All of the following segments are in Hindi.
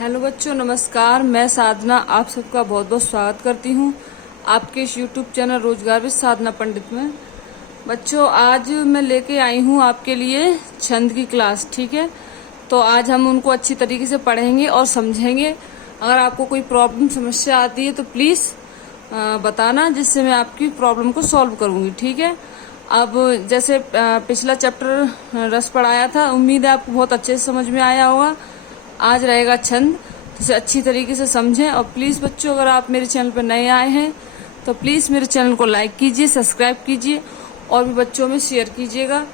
हेलो बच्चों, नमस्कार। मैं साधना आप सबका बहुत बहुत स्वागत करती हूँ आपके इस यूट्यूब चैनल रोजगार विद साधना पंडित में। बच्चों, आज मैं लेके आई हूँ आपके लिए छंद की क्लास। ठीक है, तो आज हम उनको अच्छी तरीके से पढ़ेंगे और समझेंगे। अगर आपको कोई प्रॉब्लम समस्या आती है तो प्लीज़ बताना, जिससे मैं आपकी प्रॉब्लम को सॉल्व करूँगी। ठीक है, अब जैसे पिछला चैप्टर रस पढ़ाया था, उम्मीद है आपको बहुत अच्छे से समझ में आया होगा। आज रहेगा छंद, तो इसे अच्छी तरीके से समझें। और प्लीज़ बच्चों, अगर आप मेरे चैनल पर नए आए हैं तो प्लीज़ मेरे चैनल को लाइक कीजिए, सब्सक्राइब कीजिए और भी बच्चों में शेयर कीजिएगा।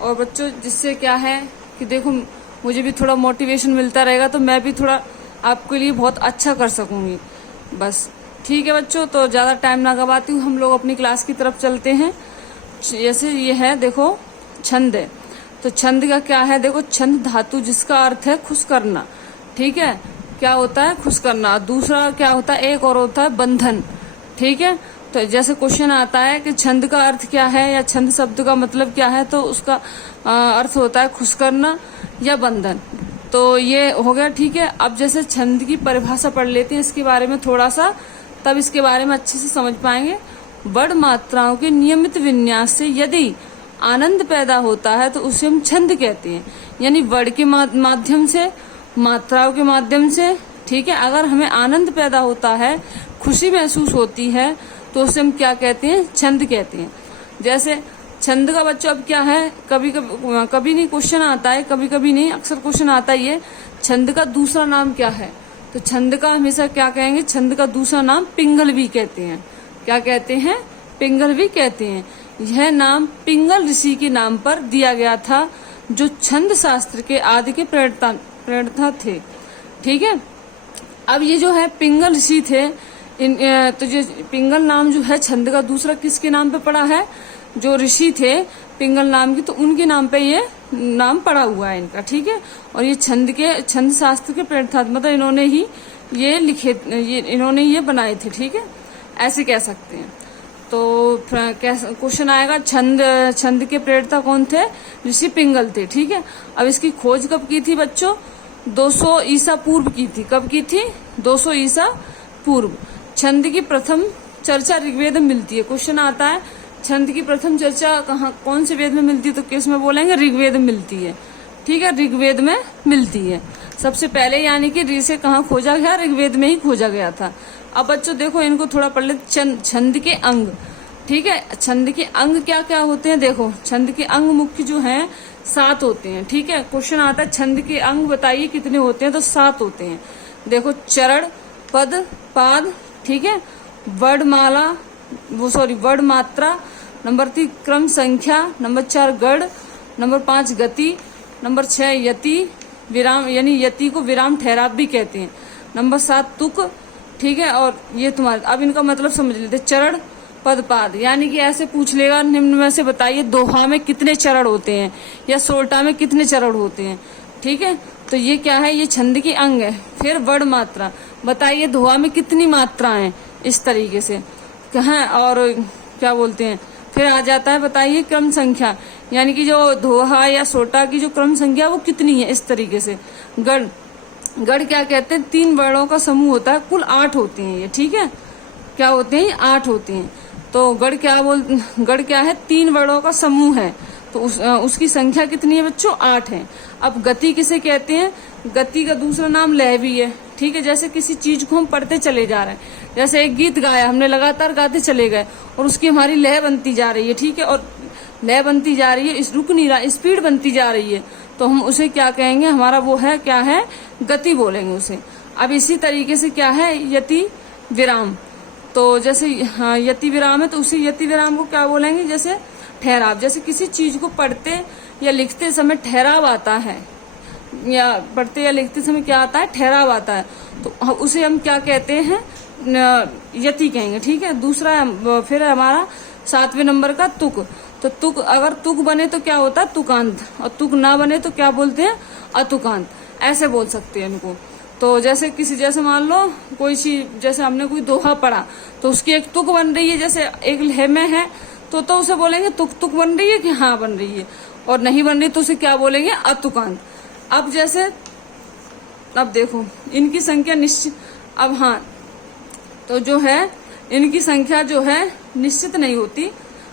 और बच्चों, जिससे क्या है कि देखो, मुझे भी थोड़ा मोटिवेशन मिलता रहेगा, तो मैं भी थोड़ा आपके लिए बहुत अच्छा कर सकूंगी। बस ठीक है बच्चों, तो ज़्यादा टाइम ना गवाती हूँ, हम लोग अपनी क्लास की तरफ चलते हैं। जैसे ये है, देखो छंद है, तो छंद का क्या है? देखो, छंद धातु जिसका अर्थ है खुश करना। ठीक है, क्या होता है? खुश करना। दूसरा क्या होता है? एक और होता है बंधन। ठीक है, तो जैसे क्वेश्चन आता है कि छंद का अर्थ क्या है या छंद शब्द का मतलब क्या है, तो उसका अर्थ होता है खुश करना या बंधन। तो ये हो गया। ठीक है, अब जैसे छंद की परिभाषा पढ़ लेते हैं इसके बारे में थोड़ा सा, तब इसके बारे में अच्छे से समझ पाएंगे। वर्ण मात्राओं के नियमित विन्यास से यदि आनंद पैदा होता है तो उसे हम छंद कहते हैं। यानी वर्ण के माध्यम से, मात्राओं के माध्यम से। ठीक है, अगर हमें आनंद पैदा होता है, खुशी महसूस होती है, तो उसे हम क्या कहते हैं? छंद कहते हैं। जैसे छंद का बच्चों अब क्या है, कभी नहीं क्वेश्चन आता है, कभी कभी नहीं, अक्सर क्वेश्चन आता ही है, छंद का दूसरा नाम क्या है? तो छंद का हमेशा क्या कहेंगे? छंद का दूसरा नाम पिंगल भी कहते हैं। क्या कहते हैं? पिंगल भी कहते हैं। यह नाम पिंगल ऋषि के नाम पर दिया गया था, जो छंद शास्त्र के आदि के प्रणेता थे। ठीक है, अब ये जो है पिंगल ऋषि थे, तो जो पिंगल नाम जो है छंद का दूसरा किसके नाम पे पड़ा है? जो ऋषि थे पिंगल नाम की, तो उनके नाम पे ये नाम पड़ा हुआ है इनका। ठीक है, और ये छंद शास्त्र के प्रणेता, मतलब इन्होंने ही ये लिखे, इन्होंने ये बनाए थे। ठीक है, ऐसे कह सकते हैं। तो क्वेश्चन आएगा, छंद के प्रणेता कौन थे? ऋषि पिंगल थे। ठीक है, अब इसकी खोज कब की थी बच्चों? 200 ईसा पूर्व की थी। कब की थी? 200 ईसा पूर्व। छंद की प्रथम चर्चा ऋग्वेद में मिलती है। क्वेश्चन आता है, छंद की प्रथम चर्चा कहाँ, कौन से वेद में मिलती है? तो किस में बोलेंगे? ऋग्वेद में मिलती है। ठीक है, ऋग्वेद में मिलती है सबसे पहले, यानी कि ऋषि कहाँ खोजा गया? ऋग्वेद में ही खोजा गया था। अब बच्चों देखो, इनको थोड़ा पढ़ लेते। छंद के अंग। ठीक है, छंद के अंग क्या क्या होते हैं? देखो, छंद के अंग मुख्य जो हैं 7 होते हैं। ठीक है, क्वेश्चन आता है छंद के अंग बताइए कितने होते हैं? तो 7 होते हैं। देखो, चरण, पद, पाद। ठीक है, वर्णमाला, वर्ण मात्रा। नंबर 3 क्रम संख्या। नंबर 4 गढ़। नंबर 5 गति। नंबर 6 यति विराम, यानी यति को विराम ठहराव भी कहते हैं। नंबर 7 तुक। ठीक है, और ये तुम्हारे, अब इनका मतलब समझ लेते। चरण, पद, पाद, यानी कि ऐसे पूछ लेगा, निम्न में से बताइए दोहा में कितने चरण होते हैं या सोल्टा में कितने चरण होते हैं। ठीक है, तो ये क्या है? ये छंद की अंग है। फिर वर्ण मात्रा, बताइए दोहा में कितनी मात्राएं, इस तरीके से कहा। और क्या बोलते हैं, फिर आ जाता है, बताइए क्रम संख्या, यानी कि जो दोहा या सोटा की जो क्रम संख्या वो कितनी है, इस तरीके से। गढ़, गढ़ क्या कहते हैं? 3 वर्णों का समूह होता है, कुल 8 होते हैं ये। ठीक है, क्या होते हैं? 8 होते हैं। तो गढ़ क्या है? 3 वर्णों का समूह है, तो उसकी संख्या कितनी है बच्चों? 8 है। अब गति किसे कहते हैं? गति का दूसरा नाम लय भी है। ठीक है, जैसे किसी चीज को हम पढ़ते चले जा रहे हैं, जैसे एक गीत गाया हमने, लगातार गाते चले गए और उसकी हमारी लय बनती जा रही है। ठीक है, और लय बनती जा रही है, इस रुक नहीं रहा, स्पीड बनती जा रही है, तो हम उसे क्या कहेंगे? हमारा वो है, क्या है? गति बोलेंगे उसे। अब इसी तरीके से क्या है? यति विराम। तो जैसे यति विराम है, तो उसी यति विराम को क्या बोलेंगे? जैसे ठहराव, जैसे किसी चीज को पढ़ते या लिखते समय ठहराव आता है, या पढ़ते या लिखते समय क्या आता है? ठहराव आता है, तो उसे हम क्या कहते हैं? यति कहेंगे। ठीक है, दूसरा फिर हमारा 7वें नंबर का तुक। तो तुक, अगर तुक बने तो क्या होता है? तुकांत, और तुक ना बने तो क्या बोलते हैं? अतुकांत। ऐसे बोल सकते हैं इनको। तो जैसे मान लो कोई चीज, जैसे हमने कोई दोहा पढ़ा, तो उसकी एक तुक बन रही है, जैसे एक लय में है, तो उसे बोलेंगे तुक बन रही है कि हाँ बन रही है, और नहीं बन रही तो उसे क्या बोलेंगे? अतुकांत। अब जैसे अब देखो इनकी संख्या निश्चित, अब हाँ, तो जो है इनकी संख्या जो है निश्चित नहीं होती।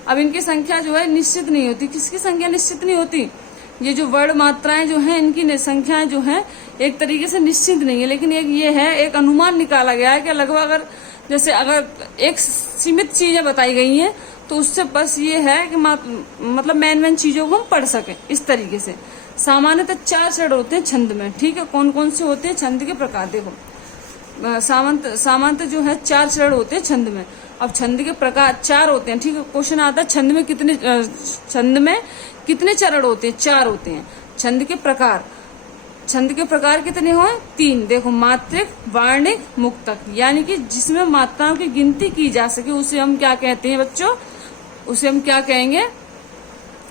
अब इनकी संख्या जो है निश्चित नहीं होती। किसकी संख्या निश्चित नहीं होती? ये जो वर्ण मात्राएं जो हैं इनकी संख्याएं जो है एक तरीके से निश्चित नहीं है, लेकिन एक ये है, एक अनुमान निकाला गया है कि लगभग अगर जैसे अगर एक सीमित चीजें बताई गई हैं तो उससे बस ये है कि मतलब मेन चीजों को हम पढ़ सके इस तरीके से। सामान्यतः 4 चरण होते हैं छंद में, ठीक है। कौन कौन से होते हैं छंद के प्रकार? देखो सामान्यतः जो है 4 चरण होते हैं छंद में। अब छंद के प्रकार 4 होते हैं, ठीक है। क्वेश्चन आता है छंद में कितने चरण होते हैं? 4 होते हैं। छंद के प्रकार कितने हो? 3। देखो मात्रिक, वार्णिक, मुक्तक, यानी कि जिसमें मात्राओं की गिनती की जा सके उसे हम क्या कहते हैं बच्चों? उसे हम क्या कहेंगे?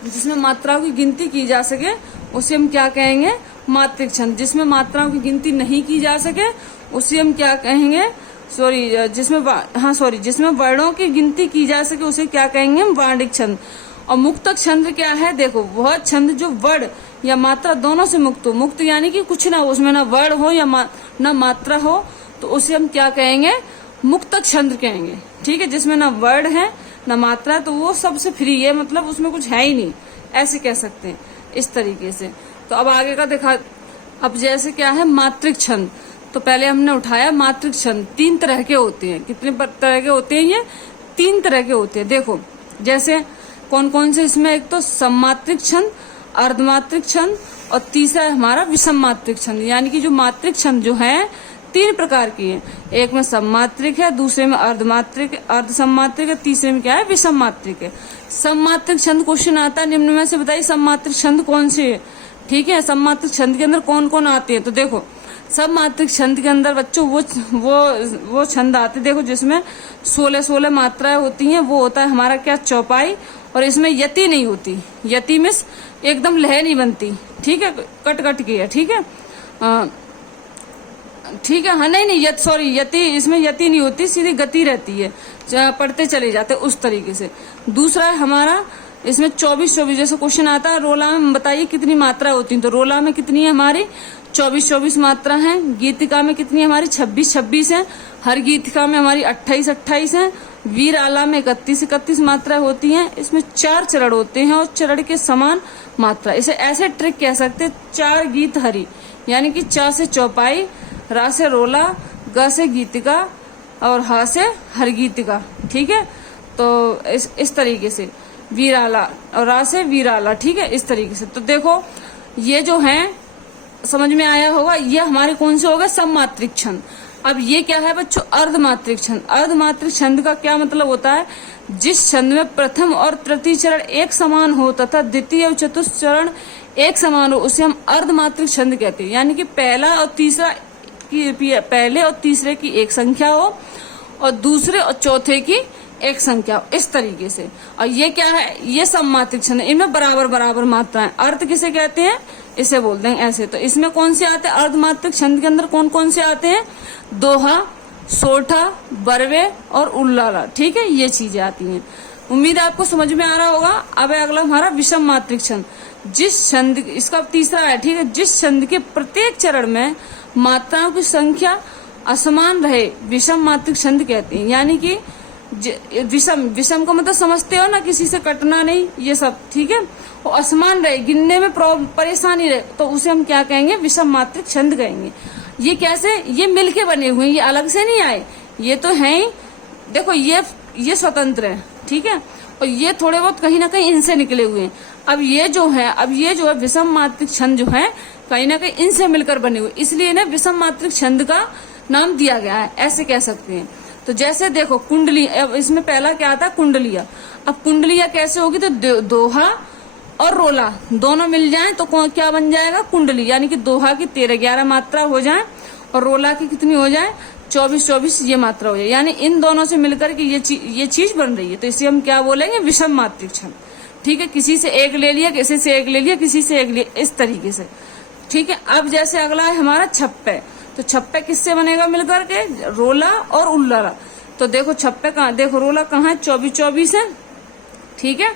जिसमें मात्राओं की गिनती की जा सके उसे हम क्या कहेंगे? मात्रिक छंद। जिसमें मात्राओं की गिनती नहीं की जा सके उसे हम क्या कहेंगे? जिसमें वर्णों की गिनती की जा सके उसे क्या कहेंगे? हम वार्णिक छंद। और मुक्तक छंद क्या है? देखो वह छंद जो वर्ण या मात्रा दोनों से मुक्त हो। मुक्त यानी कि कुछ ना हो, उसमें ना वर्ण हो या ना मात्रा हो, तो उसे हम क्या कहेंगे? मुक्तक छंद कहेंगे, ठीक है। जिसमें ना वर्ण है ना मात्रा, तो वो सबसे फ्री है, मतलब उसमें कुछ है ही नहीं, ऐसे कह सकते हैं इस तरीके से। तो अब आगे का देखा, अब जैसे क्या है मात्रिक छंद, तो पहले हमने उठाया मात्रिक छंद 3 तरह के होते हैं। कितने तरह के होते हैं? ये 3 तरह के होते हैं। देखो जैसे कौन कौन से इसमें, एक तो सममात्रिक छंद, अर्धमात्रिक छंद और तीसरा है हमारा विषम मात्रिक छंद। यानी कि जो मात्रिक छंद जो है 3 प्रकार की है। एक में सममात्रिक है, दूसरे में अर्धमात्रिक, अर्ध सममात्रिक है, तीसरे में क्या है? विषम मात्रिक है। सममात्रिक छंद क्वेश्चन आता है निम्न में से बताइए सममात्रिक छंद कौन से है, ठीक है। सममात्रिक छंद के अंदर कौन कौन आते हैं? तो देखो सममात्रिक छंद के अंदर बच्चों वो छंद आते, देखो जिसमें 16 मात्राएं होती हैं। वो होता है हमारा क्या? चौपाई। और इसमें यति नहीं होती। यति में एकदम लय नहीं बनती, ठीक है, कट की है, ठीक है। ठीक है, हाँ, नहीं यति, इसमें यति नहीं होती, सीधी गति रहती है, पढ़ते चले जाते उस तरीके से। दूसरा है हमारा इसमें 24 जैसे क्वेश्चन आता है रोला में बताइए कितनी मात्रा होती है, तो रोला में कितनी है हमारी? 24 मात्रा है। गीतिका में कितनी है हमारी? 26 है। हर गीतिका में हमारी 28 है। वीर आला में 31 मात्रा होती हैं। इसमें 4 चरण होते हैं और चरण के समान मात्रा। इसे ऐसे ट्रिक कह सकते हैं, 4 गीत हरी, यानी कि च से चौपाई, रा से रोला, ग से गीतिका और ह से हर गीतिका, ठीक है। तो इस तरीके से वीराला और रा से वीराला, ठीक है, इस तरीके से। तो देखो ये जो है समझ में आया होगा, ये हमारे कौन से हो गए? सममात्रिक छंद। अब ये क्या है बच्चों? अर्धमात्रिक छंद। अर्धमात्रिक छंद का क्या मतलब होता है? जिस छंद में प्रथम और तृतीय चरण एक समान हो तथा द्वितीय और चतुर्थ चरण एक समान हो उसे हम अर्धमात्रिक छंद कहते हैं। यानी कि पहले और तीसरे की एक संख्या हो और दूसरे और चौथे की एक संख्या, इस तरीके से। और ये क्या है? ये सममात्रिक छंद है। इनमें बराबर मात्राएं। अर्ध किसे कहते हैं? इसे बोलते हैं ऐसे। तो इसमें कौन से आते हैं? अर्धमात्रिक छंद के अंदर कौन कौन से आते हैं? दोहा, सोठा, बरवे और उल्लाला, ठीक है, ये चीजें आती हैं। उम्मीद है आपको समझ में आ रहा होगा। अब अगला हमारा विषम मात्रिक छंद। जिस छंद, इसका तीसरा है, ठीक है, जिस छंद के प्रत्येक चरण में मात्राओं की संख्या असमान रहे विषम मात्रिक छंद कहते हैं। यानी कि विषम को मतलब समझते हो ना, किसी से कटना नहीं, ये सब, ठीक है, वो असमान रहे, गिनने में परेशानी रहे, तो उसे हम क्या कहेंगे? विषम मात्रिक छंद कहेंगे। ये कैसे? ये मिलके बने हुए हैं, ये अलग से नहीं आए, ये तो है ही। देखो ये स्वतंत्र है, ठीक है, और ये थोड़े बहुत कहीं ना कहीं इनसे निकले हुए हैं। अब ये जो है विषम मात्रिक छंद जो है कहीं ना कहीं इनसे मिलकर बने हुए, इसलिए ना विषम मात्रिक छंद का नाम दिया गया है, ऐसे कह सकते हैं। तो जैसे देखो कुंडली, अब इसमें पहला क्या आता है? कुंडलिया। अब कुंडलिया कैसे होगी? तो दोहा और रोला दोनों मिल जाएं तो क्या बन जाएगा? कुंडली। यानी कि दोहा की 13-11 मात्रा हो जाए और रोला की कितनी हो जाए? 24 ये मात्रा हो जाए। यानी इन दोनों से मिलकर के ये चीज बन रही है, तो इसे हम क्या बोलेंगे? विषम मात्रिक छंद, ठीक है। किसी से एक ले लिया, किसी से एक ले लिया, किसी से एक लिया, इस तरीके से, ठीक है। अब जैसे अगला है हमारा छप्पे। तो छप्पे किससे बनेगा मिलकर के? रोला और उल्लाला। तो देखो छप्पे कहाँ, देखो रोला कहाँ है? 24 है, ठीक है,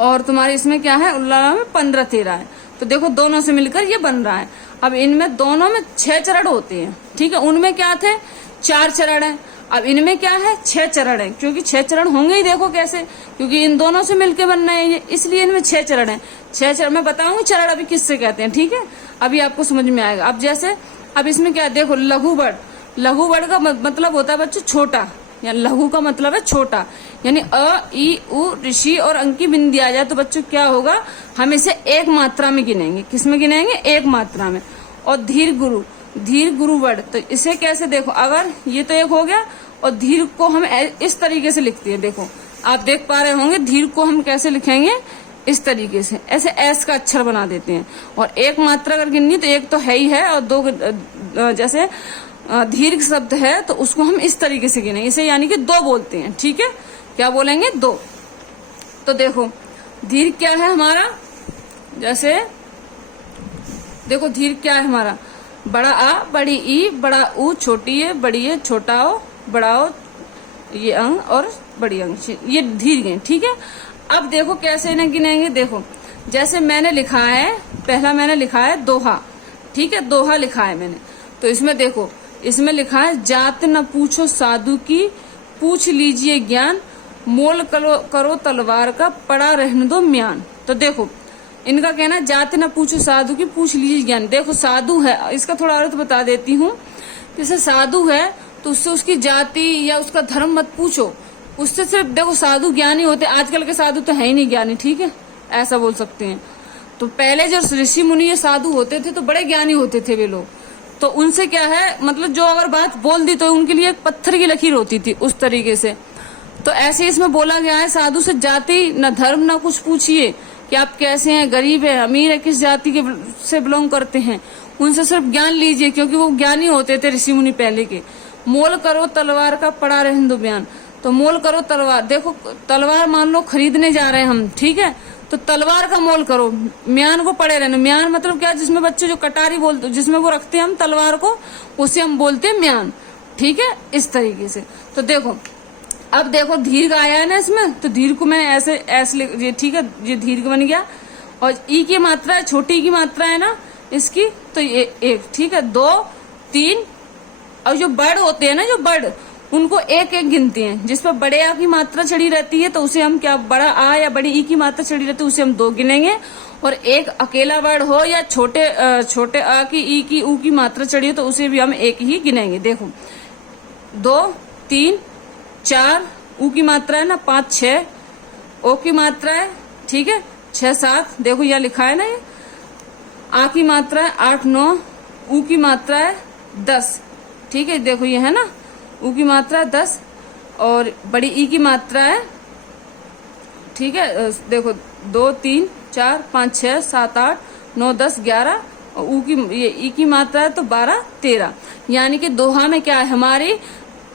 और तुम्हारे इसमें क्या है? उल्लाला में 15-13 है। तो देखो दोनों से मिलकर ये बन रहा है। अब इनमें दोनों में 6 चरण होते हैं, ठीक है। उनमें क्या थे, 4 चरण है। अब इनमें क्या है, 6 चरण है, क्योंकि 6 चरण होंगे ही। देखो कैसे, क्योंकि इन दोनों से मिलकर बनना है ये, इसलिए इनमें 6 चरण है। 6 चरण मैं बताऊंगी चरण अभी किससे कहते हैं, ठीक है, अभी आपको समझ में आएगा। अब जैसे अब इसमें क्या देखो, लघु बड़, लघु बड़ का मतलब होता है बच्चों छोटा, या लघु का मतलब है छोटा, यानी अ ई उ ऋषि और अंक की बिंदी आ जाए तो बच्चों क्या होगा, हम इसे एक मात्रा में गिनेंगे। किस में गिनेंगे, एक मात्रा में। और धीर गुरु, धीर गुरु वर्ड, तो इसे कैसे देखो, अगर ये तो एक हो गया, और धीर को हम इस तरीके से लिखते हैं। देखो आप देख पा रहे होंगे धीर को हम कैसे लिखेंगे, इस तरीके से, ऐसे एस का अक्षर बना देते हैं। और एक मात्रा अगर गिननी तो एक तो है ही है, और दो जैसे दीर्घ शब्द है तो उसको हम इस तरीके से गिनेंगे, इसे यानी कि 2 बोलते हैं, ठीक है। क्या बोलेंगे, 2। तो देखो दीर्घ क्या है हमारा, जैसे देखो दीर्घ क्या है हमारा, बड़ा आ, बड़ी ई, बड़ा ऊ, छोटी ए, बड़ी ए, छोटा ओ, बड़ा ओ, ये अंग और बड़ी अंग, ये दीर्घ है, ठीक है। अब देखो कैसे इन्हें गिनेंगे। देखो जैसे मैंने लिखा है, पहला मैंने लिखा है दोहा, ठीक है, दोहा लिखा है मैंने। तो इसमें देखो, इसमें लिखा है जात न पूछो साधु की, पूछ लीजिए ज्ञान, मोल करो तलवार का, पड़ा रहने दो म्यान। तो देखो इनका कहना, जात न पूछो साधु की, पूछ लीजिए ज्ञान। देखो साधु है, इसका थोड़ा अर्थ बता देती हूँ। जैसे साधु है तो उससे उसकी जाति या उसका धर्म मत पूछो, उससे सिर्फ देखो साधु ज्ञानी होते। आजकल के साधु तो है ही नहीं ज्ञानी, ठीक है, ऐसा बोल सकते हैं। तो पहले जो ऋषि मुनि ये साधु होते थे तो बड़े ज्ञानी होते थे वे लोग। तो उनसे क्या है, मतलब जो अगर बात बोल दी तो उनके लिए एक पत्थर की लकीर होती थी, उस तरीके से। तो ऐसे इसमें बोला गया है, साधु से जाति न धर्म न कुछ पूछिए कि आप कैसे हैं, गरीब है, अमीर है, किस जाति के से बिलोंग करते हैं, उनसे सिर्फ ज्ञान लीजिए, क्योंकि वो ज्ञानी होते थे ऋषि मुनि पहले के। मोल करो तलवार का, पड़ा रहने दो बयान। तो मोल करो तलवार, देखो तलवार मान लो खरीदने जा रहे हैं हम, ठीक है, तो तलवार का मोल करो, म्यान को पड़े रहने। म्यान मतलब क्या, जिसमें बच्चे जो कटारी बोलते, जिसमें वो रखते हैं हम तलवार को, उसे हम बोलते हैं म्यान, ठीक है, इस तरीके से। तो देखो अब देखो दीर्घ आया है ना इसमें, तो दीर्घ को मैंने ऐसे ठीक है, ये दीर्घ बन गया। और ई की मात्रा है, छोटी की मात्रा है ना इसकी, तो ये 1, ठीक है, 2, 3। और जो बड़ होते हैं ना, जो बड़, उनको 1-1 गिनते हैं। जिस पर बड़े आ की मात्रा चढ़ी रहती है तो उसे हम क्या, बड़ा आ या बड़ी ई की मात्रा चढ़ी रहती है उसे हम 2 गिनेंगे। और एक अकेला वर्ड हो या छोटे आ की, ई की, ऊ की मात्रा चढ़ी हो तो उसे भी हम 1 ही गिनेंगे। देखो 2, 3, 4, ऊ की मात्रा है ना, 5, 6, ओ की मात्रा है, ठीक है, 6, 7, देखो यह लिखा है ना, ये आ की मात्रा है 8, 9, ऊ की मात्रा है 10, ठीक है, देखो ये है ना, ऊ की मात्रा 10, और बड़ी ई की मात्रा है, ठीक है, देखो 2, 3, 4, 5, 6, 7, 8, 9, 10, 11, और ऊ की ये ई की मात्रा है तो 12, 13। यानी कि दोहा में क्या है, हमारी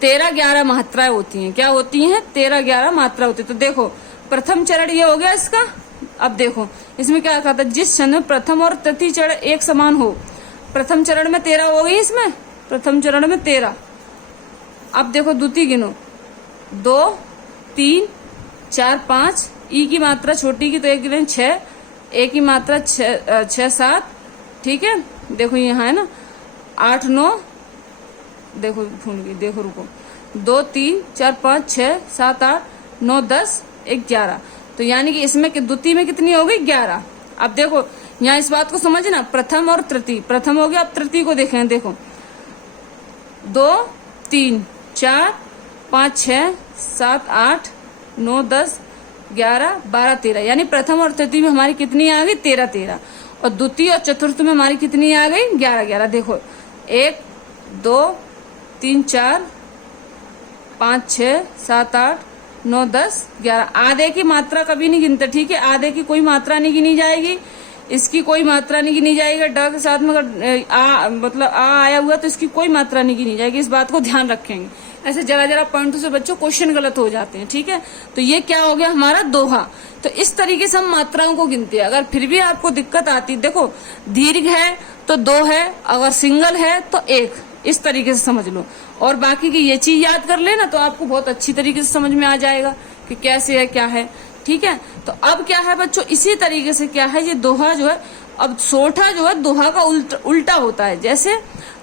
13-11 मात्राएं होती हैं। क्या होती हैं, 13-11 मात्रा होती है। तो देखो प्रथम चरण ये हो गया इसका। अब देखो इसमें क्या कहा था, जिस क्षण में प्रथम और तृतीय चरण एक समान हो। प्रथम चरण में 13 हो गई, इसमें प्रथम चरण में 13। अब देखो द्वितीय गिनो, 2, 3, 4, 5, ई की मात्रा छोटी की तो 1 गिने 6, ए की मात्रा 6, 7, ठीक है, देखो यहाँ है ना 8, 9, देखो भूल गई, देखो रुको, 2, 3, 4, 5, 6, 7, 8, 9, 10, 11। तो यानी कि इसमें द्वितीय में कितनी हो गई, 11। अब देखो यहाँ इस बात को समझना, प्रथम और तृतीय, प्रथम हो गया, अब तृतीय को देखें, देखो 2, 3, 4, 5, 6, 7, 8, 9, 10, 11, 12, 13। यानी प्रथम और तृतीय में हमारी कितनी आ गई, 13। और द्वितीय और चतुर्थ में हमारी कितनी आ गई, 11। देखो 1, 2, 3, 4, 5, 6, 7, 8, 9, 10, 11। आधे की मात्रा कभी नहीं गिनते, ठीक है, आधे की कोई मात्रा नहीं गिनी जाएगी, इसकी कोई मात्रा नहीं गिनी जाएगी। ड के साथ में अगर आ मतलब आ आया हुआ तो इसकी कोई मात्रा नहीं गिनी जाएगी, इस बात को ध्यान रखेंगे। ऐसे जरा पॉइंटों से बच्चों क्वेश्चन गलत हो जाते हैं, ठीक है। तो ये क्या हो गया हमारा दोहा। तो इस तरीके से हम मात्राओं को गिनते हैं। अगर फिर भी आपको दिक्कत आती, देखो दीर्घ है तो 2 है, अगर सिंगल है तो 1, इस तरीके से समझ लो। और बाकी की ये चीज याद कर लेना तो आपको बहुत अच्छी तरीके से समझ में आ जाएगा कि कैसे है क्या है, ठीक है। तो अब क्या है बच्चों, इसी तरीके से क्या है, ये दोहा जो है अब सोठा जो है दोहा का उल्टा होता है। जैसे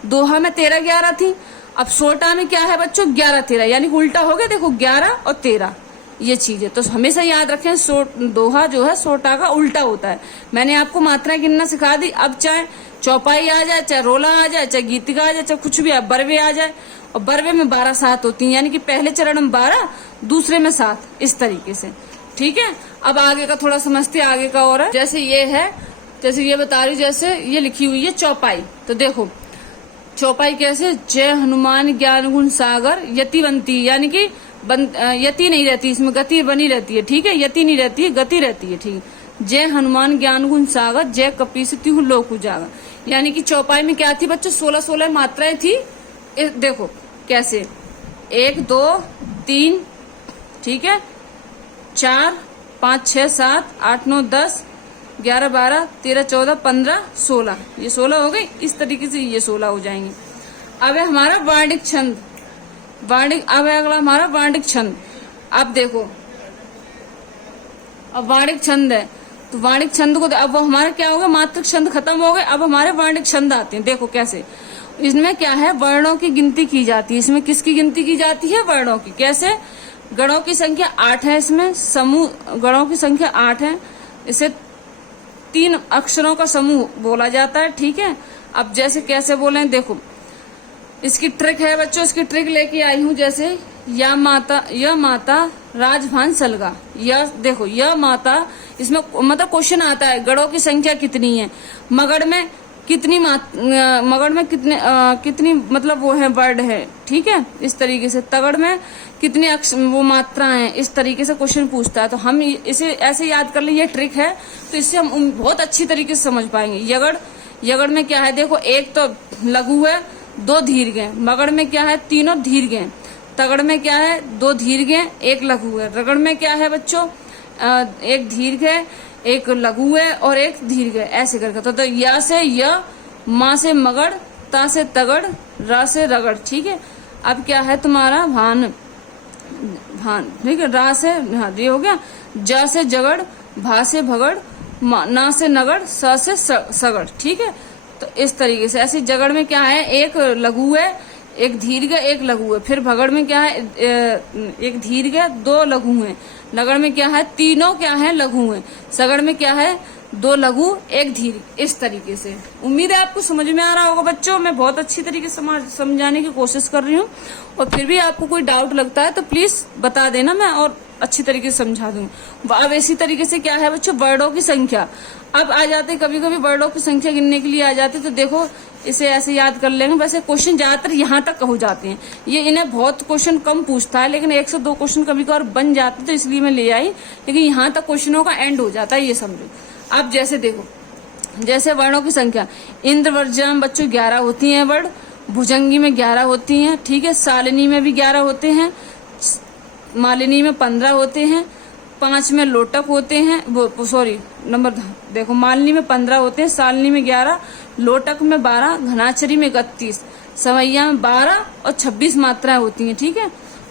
दोहा में 13 11 थी, अब सोटा में क्या है बच्चों 11 13, यानी उल्टा हो गया। देखो 11 और 13 ये चीज है, तो हमेशा याद रखें दोहा जो है सोटा का उल्टा होता है। मैंने आपको मात्राएं गिनना सिखा दी। अब चाहे चौपाई आ जाए, चाहे रोला आ जाए, चाहे गीतिका आ जाए, चाहे कुछ भी बरवे आ जाए, और बरवे में 12 7 होती हैं, यानी कि पहले चरण में 12, दूसरे में 7, इस तरीके से। ठीक है, अब आगे का थोड़ा समझते, आगे का और है। जैसे ये है, जैसे ये बता रही, जैसे ये लिखी हुई है चौपाई, तो देखो चौपाई कैसे, जय हनुमान ज्ञान गुण सागर यतिवंती, यानी कि यति नहीं रहती, इसमें गति बनी रहती है। ठीक है, यति नहीं रहती है, गति रहती है। ठीक है, जय हनुमान ज्ञान गुण सागर जय कपीस तिहु लोक उजागर, यानी कि चौपाई में क्या थी बच्चों 16 मात्राएं थी। देखो कैसे 1 2 3, ठीक है, 4 5 6 7 8 9 10 11 12 13 14 15 16, ये 16 हो गई। इस तरीके से ये 16 हो जाएंगे। अब है हमारा वार्णिक छंद, अब है अगला हमारा वार्णिक छंद। अब देखो अब वार्णिक छंद है, तो वार्णिक छंद को अब हमारा क्या होगा, मात्रक छंद खत्म हो गए, अब हमारे वार्णिक छंद आते हैं। देखो कैसे, इसमें क्या है वर्णों की गिनती की जाती है। इसमें किसकी गिनती की जाती है, वर्णों की। कैसे, गणों की संख्या 8 है, इसमें समूह गणों की संख्या 8 है, इसे 3 अक्षरों का समूह बोला जाता है। ठीक है, अब जैसे कैसे बोले देखो, इसकी ट्रिक है बच्चों, इसकी ट्रिक लेके आई हूं। जैसे यह माता राजभान सलगा, यह देखो यह माता, इसमें मतलब क्वेश्चन आता है गणों की संख्या कितनी है, मगध में कितनी मगध में कितनी मतलब वो है वर्ड है। ठीक है, इस तरीके से तगड़ में कितने वो मात्रा है, इस तरीके से क्वेश्चन पूछता है। तो हम इसे ऐसे याद कर ले, ये ट्रिक है, तो इससे हम बहुत अच्छी तरीके से समझ पाएंगे। यगड़ में क्या है, देखो एक तो लघु है, 2 दीर्घ हैं। मगड़ में क्या है, तीनों दीर्घ हैं। तगड़ में क्या है, 2 दीर्घ हैं, 1 लघु है। रगड़ में क्या है बच्चों, 1 दीर्घ है, 1 लघु है और 1 दीर्घ है। ऐसे करके तो या से य, माँ से मगड़, ता से तगड़, रा से रगड़। ठीक है, अब क्या है तुम्हारा भान, ठीक है, रा से ये हो गया, जा से जगड़, भा से भगड़, ना से नगड़, स से सगड़। ठीक है, तो इस तरीके से ऐसी जगड़ में क्या है, 1 लघु है, 1 दीर्घ है, 1 लघु है। फिर भगड़ में क्या है, 1 दीर्घ है, 2 लघु है। नगड़ में क्या है, तीनों क्या है लघु है। सगड़ में क्या है, 2 लघु 1 दीर्घ। इस तरीके से उम्मीद है आपको समझ में आ रहा होगा बच्चों। मैं बहुत अच्छी तरीके से समझाने की कोशिश कर रही हूँ, और फिर भी आपको कोई डाउट लगता है तो प्लीज बता देना, मैं और अच्छी तरीके से समझा दूंगी। अब इसी तरीके से क्या है बच्चों, वर्डों की संख्या। अब आ जाते कभी कभी वर्डों की संख्या गिनने के लिए आ जाते, तो देखो इसे ऐसे याद कर लेंगे। वैसे क्वेश्चन ज्यादातर यहाँ तक हो जाते हैं, ये इन्हें बहुत क्वेश्चन कम पूछता है, लेकिन 1 से 2 क्वेश्चन कभी कभार बन जाते, तो इसलिए मैं ले आई। लेकिन यहाँ तक क्वेश्चनों का एंड हो जाता है, ये समझो। अब जैसे देखो, जैसे वर्णों की संख्या, इंद्र वर्ज्य में बच्चों 11 होती है वर्ण, भुजंगी में 11 होती है। ठीक है, शालिनी में भी 11 होते हैं, मालिनी में 15 होते हैं, 5 में लोटक होते हैं, वो सॉरी नंबर देखो, मालिनी में 15 होते हैं, शालिनी में 11, लोटक में 12, घनाचरी में 31, सवैया में 12 और 26 मात्राएं होती हैं। ठीक है,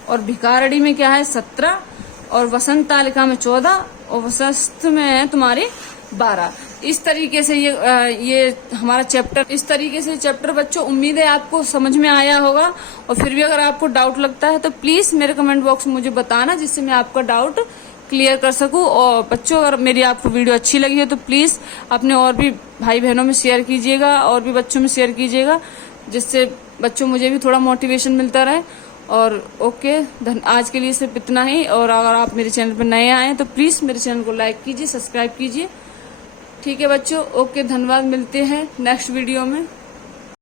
और भिकारड़ी में क्या है 17, और वसंत तालिका में 14, और वसंत में है तुम्हारी 12। इस तरीके से ये हमारा चैप्टर, इस तरीके से चैप्टर बच्चों उम्मीद है आपको समझ में आया होगा। और फिर भी अगर आपको डाउट लगता है तो प्लीज मेरे कमेंट बॉक्स में मुझे बताना, जिससे मैं आपका डाउट क्लियर कर सकूं। और बच्चों अगर मेरी आपको वीडियो अच्छी लगी है तो प्लीज अपने और भी भाई बहनों में शेयर कीजिएगा, और भी बच्चों में शेयर कीजिएगा, जिससे बच्चों मुझे भी थोड़ा मोटिवेशन मिलता रहे। और ओके, आज के लिए सिर्फ इतना ही। और अगर आप मेरे चैनल पर नए आए तो प्लीज मेरे चैनल को लाइक कीजिए, सब्सक्राइब कीजिए। ठीक है बच्चों, ओके, धन्यवाद। मिलते हैं नेक्स्ट वीडियो में।